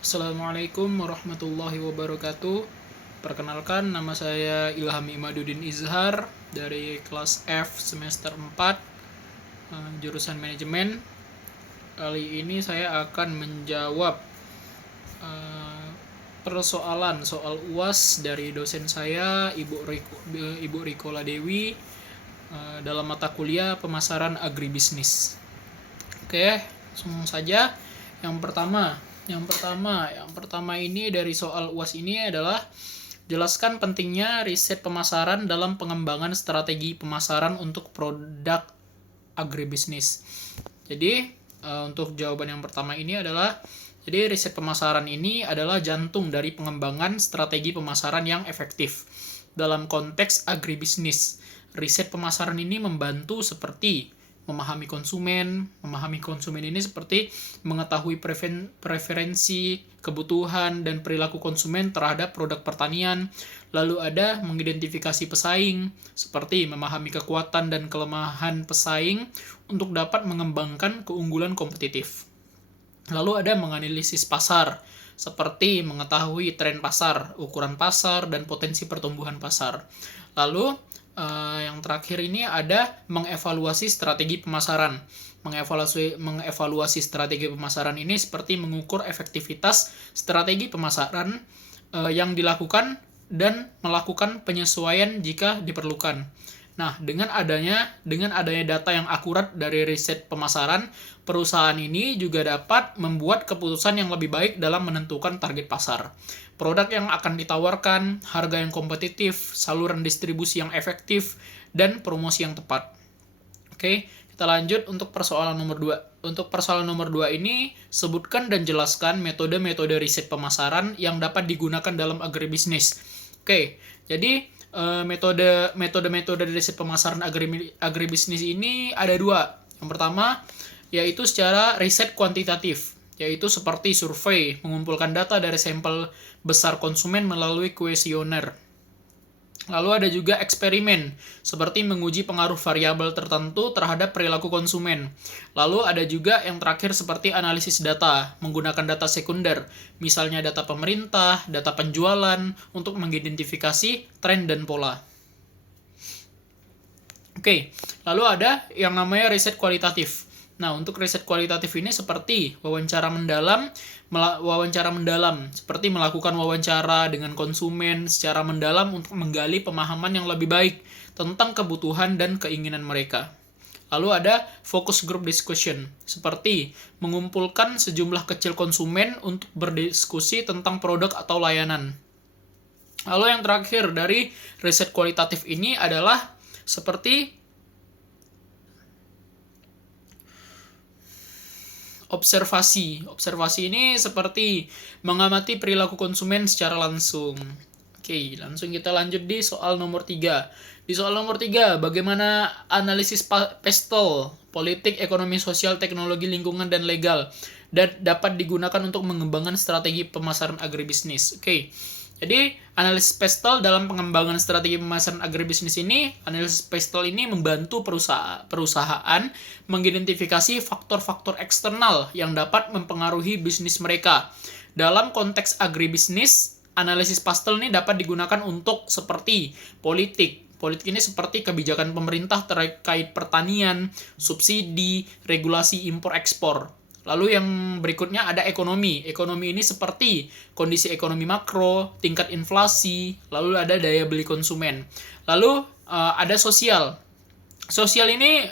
Assalamualaikum warahmatullahi wabarakatuh. Perkenalkan, nama saya Ilham Imaduddin Izhar dari kelas F semester 4, jurusan manajemen. Kali ini saya akan menjawab persoalan soal UAS dari dosen saya, Ibu Rikola Dewi, dalam mata kuliah pemasaran agribisnis. Oke, langsung saja. Yang pertama ini dari soal UAS ini adalah jelaskan pentingnya riset pemasaran dalam pengembangan strategi pemasaran untuk produk agribisnis. Jadi, untuk jawaban yang pertama ini adalah, jadi riset pemasaran ini adalah jantung dari pengembangan strategi pemasaran yang efektif. Dalam konteks agribisnis, riset pemasaran ini membantu seperti memahami konsumen ini seperti mengetahui preferensi, kebutuhan, dan perilaku konsumen terhadap produk pertanian. Lalu ada mengidentifikasi pesaing, seperti memahami kekuatan dan kelemahan pesaing untuk dapat mengembangkan keunggulan kompetitif. Lalu ada menganalisis pasar, seperti mengetahui tren pasar, ukuran pasar, dan potensi pertumbuhan pasar. Lalu yang terakhir ini ada mengevaluasi strategi pemasaran. Mengevaluasi strategi pemasaran ini seperti mengukur efektivitas strategi pemasaran yang dilakukan dan melakukan penyesuaian jika diperlukan. Nah, dengan adanya data yang akurat dari riset pemasaran, perusahaan ini juga dapat membuat keputusan yang lebih baik dalam menentukan target pasar, produk yang akan ditawarkan, harga yang kompetitif, saluran distribusi yang efektif, dan promosi yang tepat. Oke, kita lanjut untuk persoalan nomor 2. Untuk persoalan nomor 2 ini, sebutkan dan jelaskan metode-metode riset pemasaran yang dapat digunakan dalam agribisnis. Oke, jadi metode riset pemasaran agribisnis ini ada 2. Yang pertama, yaitu secara riset kuantitatif, yaitu seperti survei, mengumpulkan data dari sampel besar konsumen melalui kuesioner. Lalu ada juga eksperimen, seperti menguji pengaruh variabel tertentu terhadap perilaku konsumen. Lalu ada juga yang terakhir seperti analisis data, menggunakan data sekunder, misalnya data pemerintah, data penjualan, untuk mengidentifikasi tren dan pola. Oke, lalu ada yang namanya riset kualitatif. Nah, untuk riset kualitatif ini seperti wawancara mendalam, seperti melakukan wawancara dengan konsumen secara mendalam untuk menggali pemahaman yang lebih baik tentang kebutuhan dan keinginan mereka. Lalu ada focus group discussion, seperti mengumpulkan sejumlah kecil konsumen untuk berdiskusi tentang produk atau layanan. Lalu yang terakhir dari riset kualitatif ini adalah seperti observasi. Observasi ini seperti mengamati perilaku konsumen secara langsung. Oke, langsung kita lanjut di soal nomor 3. Di soal nomor 3, bagaimana analisis PESTEL, politik, ekonomi, sosial, teknologi, lingkungan, dan legal, dan dapat digunakan untuk mengembangkan strategi pemasaran agribisnis. Oke, jadi analisis PESTEL dalam pengembangan strategi pemasaran agribisnis ini, analisis PESTEL ini membantu perusahaan mengidentifikasi faktor-faktor eksternal yang dapat mempengaruhi bisnis mereka. Dalam konteks agribisnis, analisis PESTEL ini dapat digunakan untuk seperti politik. Politik ini seperti kebijakan pemerintah terkait pertanian, subsidi, regulasi impor-ekspor. Lalu yang berikutnya ada ekonomi. Ekonomi ini seperti kondisi ekonomi makro, tingkat inflasi, lalu ada daya beli konsumen. Lalu ada sosial. Sosial ini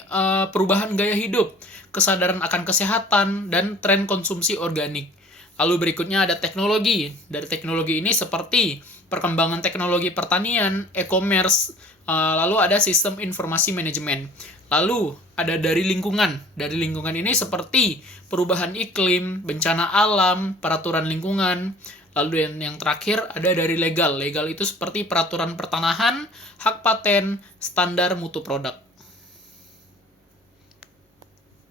perubahan gaya hidup, kesadaran akan kesehatan, dan tren konsumsi organik. Lalu berikutnya ada teknologi. Dari teknologi ini seperti perkembangan teknologi pertanian, e-commerce, lalu ada sistem informasi manajemen. Lalu ada dari lingkungan. Dari lingkungan ini seperti perubahan iklim, bencana alam, peraturan lingkungan. Lalu yang terakhir ada dari legal. Legal itu seperti peraturan pertanahan, hak paten, standar mutu produk.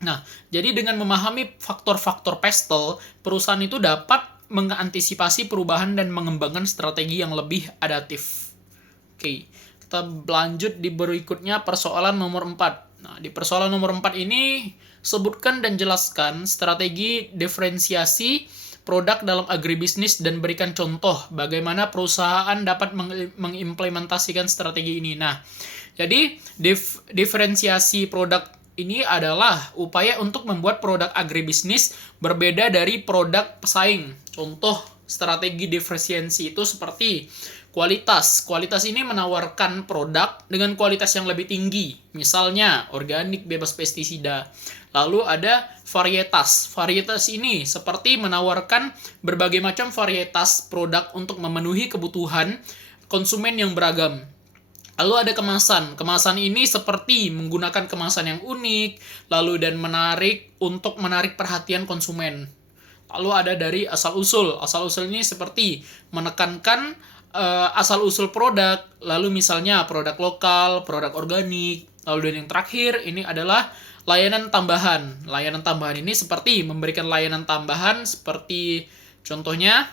Nah, jadi dengan memahami faktor-faktor PESTEL, perusahaan itu dapat mengantisipasi perubahan dan mengembangkan strategi yang lebih adaptif. Oke, kita lanjut di berikutnya persoalan nomor 4. Nah, di persoalan nomor 4 ini, sebutkan dan jelaskan strategi diferensiasi produk dalam agribisnis dan berikan contoh bagaimana perusahaan dapat mengimplementasikan strategi ini. Nah, jadi diferensiasi produk ini adalah upaya untuk membuat produk agribisnis berbeda dari produk pesaing. Contoh strategi diferensiasi itu seperti kualitas. Kualitas ini menawarkan produk dengan kualitas yang lebih tinggi. Misalnya organik bebas pestisida. Lalu ada varietas. Varietas ini seperti menawarkan berbagai macam varietas produk untuk memenuhi kebutuhan konsumen yang beragam. Lalu ada kemasan. Kemasan ini seperti menggunakan kemasan yang unik, lalu dan menarik untuk menarik perhatian konsumen. Lalu ada dari asal-usul. Asal-usul ini seperti menekankan asal-usul produk, lalu misalnya produk lokal, produk organik. Lalu dan yang terakhir ini adalah layanan tambahan. Layanan tambahan ini seperti memberikan layanan tambahan seperti contohnya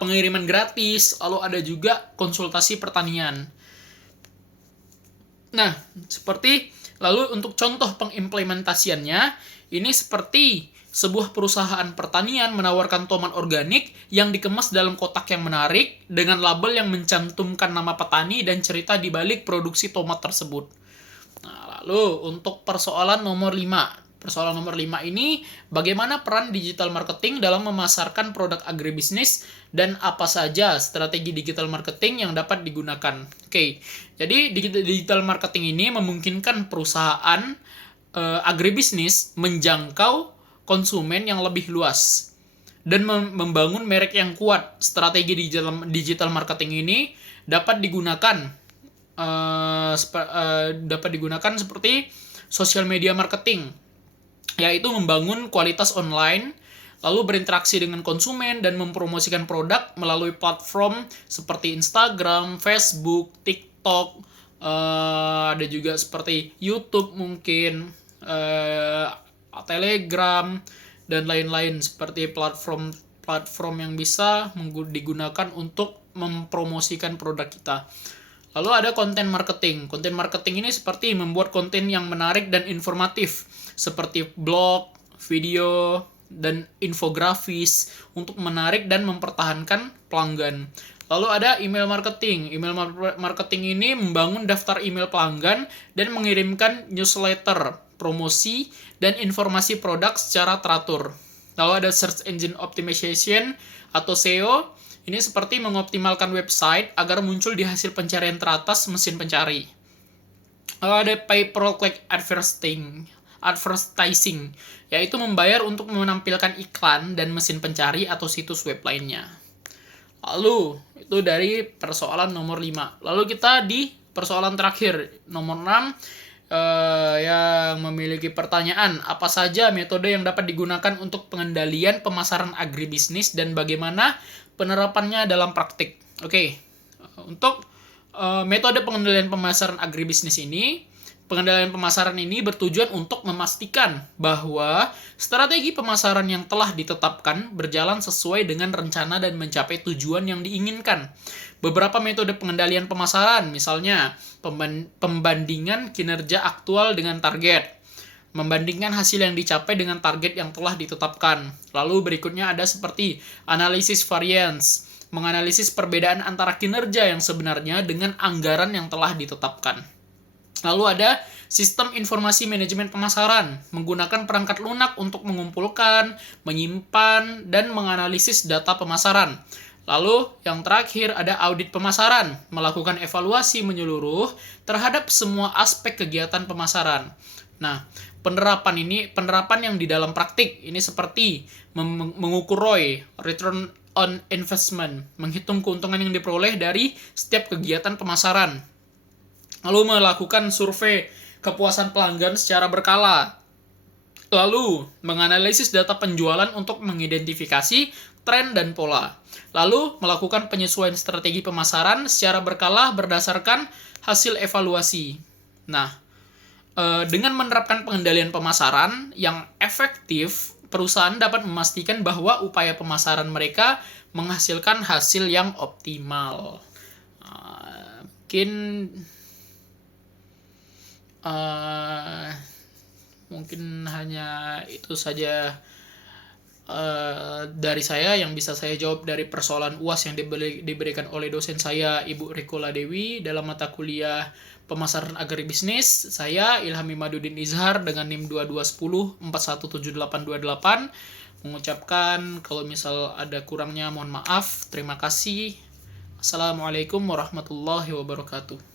pengiriman gratis, lalu ada juga konsultasi pertanian. Nah, seperti lalu untuk contoh pengimplementasiannya, ini seperti sebuah perusahaan pertanian menawarkan tomat organik yang dikemas dalam kotak yang menarik dengan label yang mencantumkan nama petani dan cerita di balik produksi tomat tersebut. Nah, lalu untuk persoalan nomor 5. Persoalan nomor 5 ini, bagaimana peran digital marketing dalam memasarkan produk agribisnis dan apa saja strategi digital marketing yang dapat digunakan. Oke, jadi digital marketing ini memungkinkan perusahaan agribisnis menjangkau konsumen yang lebih luas dan membangun merek yang kuat. Strategi digital marketing ini dapat digunakan seperti social media marketing, yaitu membangun kualitas online, lalu berinteraksi dengan konsumen dan mempromosikan produk melalui platform seperti Instagram, Facebook, TikTok, ada juga seperti YouTube mungkin, Telegram, dan lain-lain seperti platform yang bisa digunakan untuk mempromosikan produk kita. Lalu ada konten marketing. Konten marketing ini seperti membuat konten yang menarik dan informatif, seperti blog, video, dan infografis untuk menarik dan mempertahankan pelanggan. Lalu ada email marketing. Email marketing ini membangun daftar email pelanggan dan mengirimkan newsletter, promosi, dan informasi produk secara teratur. Lalu ada search engine optimization atau SEO. Ini seperti mengoptimalkan website agar muncul di hasil pencarian teratas mesin pencari. Lalu ada pay-per-click advertising, yaitu membayar untuk menampilkan iklan dan mesin pencari atau situs web lainnya. Lalu, itu dari persoalan nomor 5. Lalu kita di persoalan terakhir, nomor 6, yang memiliki pertanyaan, apa saja metode yang dapat digunakan untuk pengendalian pemasaran agribisnis dan bagaimana penerapannya dalam praktik. Oke, untuk metode pengendalian pemasaran agribisnis ini, pengendalian pemasaran ini bertujuan untuk memastikan bahwa strategi pemasaran yang telah ditetapkan berjalan sesuai dengan rencana dan mencapai tujuan yang diinginkan. Beberapa metode pengendalian pemasaran, misalnya pembandingan kinerja aktual dengan target, membandingkan hasil yang dicapai dengan target yang telah ditetapkan. Lalu berikutnya ada seperti analisis variance, menganalisis perbedaan antara kinerja yang sebenarnya dengan anggaran yang telah ditetapkan. Lalu ada sistem informasi manajemen pemasaran, menggunakan perangkat lunak untuk mengumpulkan, menyimpan, dan menganalisis data pemasaran. Lalu yang terakhir ada audit pemasaran, melakukan evaluasi menyeluruh terhadap semua aspek kegiatan pemasaran. Nah, penerapan yang di dalam praktik ini seperti mengukur ROI, return on investment, menghitung keuntungan yang diperoleh dari setiap kegiatan pemasaran. Lalu melakukan survei kepuasan pelanggan secara berkala. Lalu menganalisis data penjualan untuk mengidentifikasi tren dan pola. Lalu melakukan penyesuaian strategi pemasaran secara berkala berdasarkan hasil evaluasi. Nah, dengan menerapkan pengendalian pemasaran yang efektif, perusahaan dapat memastikan bahwa upaya pemasaran mereka menghasilkan hasil yang optimal. Mungkin hanya itu saja dari saya yang bisa saya jawab dari persoalan UAS yang diberikan oleh dosen saya, Ibu Rikola Dewi, dalam mata kuliah Pemasaran Agribisnis. Saya Ilham Imaduddin Izhar dengan NIM 2210 417828 mengucapkan kalau misal ada kurangnya mohon maaf. Terima kasih. Assalamualaikum warahmatullahi wabarakatuh.